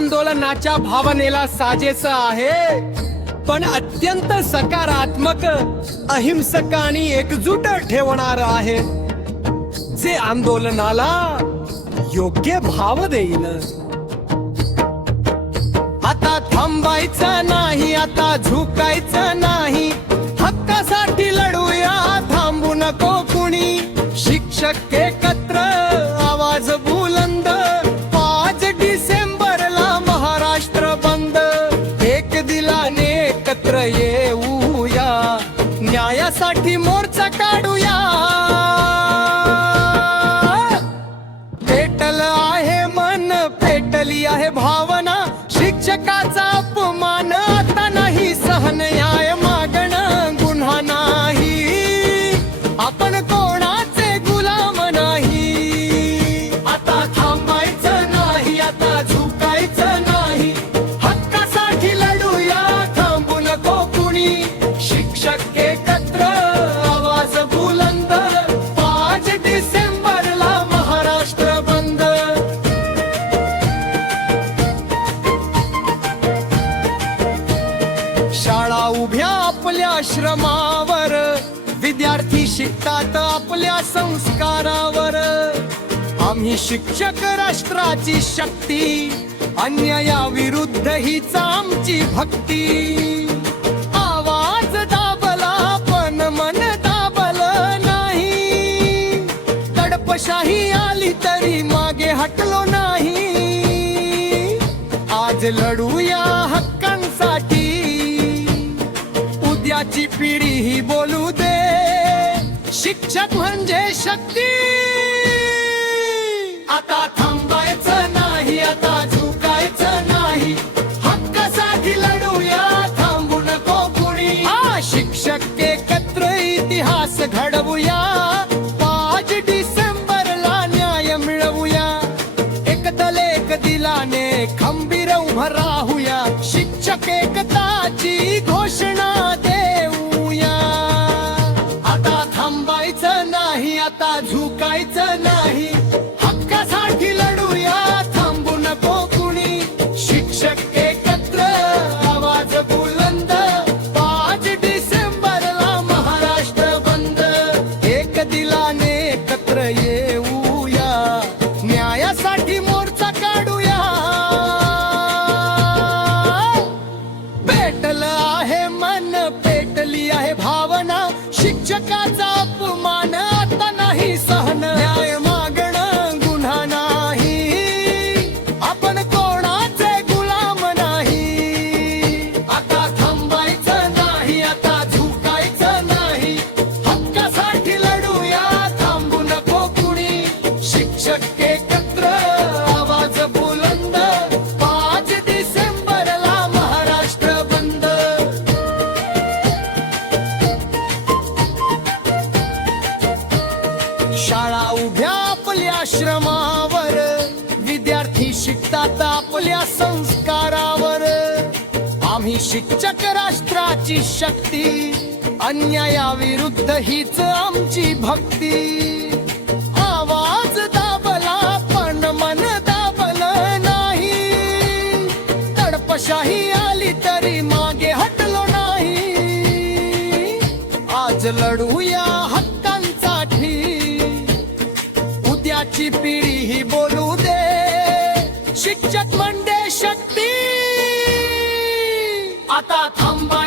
आंदोलनाच्या भावनेला साजेस आहे, पण अत्यंत सकारात्मक, अहिंसक आणि एकजूट ठेवणार आहे, जे आंदोलनाला योग्य भाव देईल. आता थांबायचं नाही, आता झुकायचं नाही, हक्कासाठी लढूया, थांबू नको कुणी. शिक्षक एकत्र, आवाज बुलंद, 5 डिसेंबरला महाराष्ट्र बंद. एक दिलाने एकत्र येऊया, न्यायासाठी मोर्चा काढूया. पेटलं आहे मन, पेटली आहे भावना, शिक्षकाचा अपमान आता नाही सहन. न्याय मागणं गुन्हा नाही, आपण कोणाचे गुलाम नाही. आता थांबायचं नाही, आता झुकायचं नाही, हक्कासाठी लढूया, थांबू नको कुणी. शिक्षक एकत्र, आवाज बुलंद, 5 डिसेंबरला महाराष्ट्र बंद. शाळा उभ्या आपल्या आश्रमावर, विद्यार्थी शिकतात आपल्या संस्कारावर. आम्ही शिक्षक राष्ट्राची शक्ती, अन्यायाविरुद्ध हीच आमची भक्ती. आवाज दाबला पण मन दाबलं नाही, दडपशाही आली तरी मागे हटलो नाही. आज लढूया हक्कांसाठी, उद्याची पिढी ही बोलू दे, शिक्षक म्हणजे शक्ती. आता थांबायचं नाही, आता झुकायचं नाही, हक्कासाठी लढूया, थांबू नको कुणी. शिक्षक एकत्र, इतिहास घडवूया, 5 डिसेंबरला न्याय मिळवूया. एकदल एक दिलाने खंबीर उभं राहूया, शिक्षक एकताची घोषणा देऊया. आता थांबायचं नाही, आता झुकायचं नाही, हक्कासाठी लढूया, थांबू नको कुणी. शिक्षक एकत्र, आवाज बुलंद, 5 डिसेंबरला महाराष्ट्र बंद. एक दिलाने एकत्र येऊया, न्यायासाठी मोर्चा काढूया. पेटलं आहे मन, पेटली आहे भावना, शिक्षकाचा अपमान आता नाही सहन. न्याय मागणं गुन्हा नाही, आपण कोणाचे गुलाम नाही. आता थांबायचं नाही, आता झुकायचं नाही, हक्कासाठी लढूया, थांबू नको कुणी. शिक्षक एकत्र, आवाज बुलंद, 5 डिसेंबरला महाराष्ट्र बंद. शाळा उभ्या आपल्या आश्रमावर, विद्यार्थी शिकतात आपल्या संस्कारावर. आम्ही शिक्षक राष्ट्राची शक्ती, अन्यायाविरुद्ध हीच आमची भक्ती. आवाज दाबला पण मन दाबलं नाही, दडपशाही आली तरी मागे हटलो नाही. आज लढूया हक्कांसाठी, उद्याची पिढी ही बोलू दे, शिक्षक म्हणजे शक्ती. आता थांबा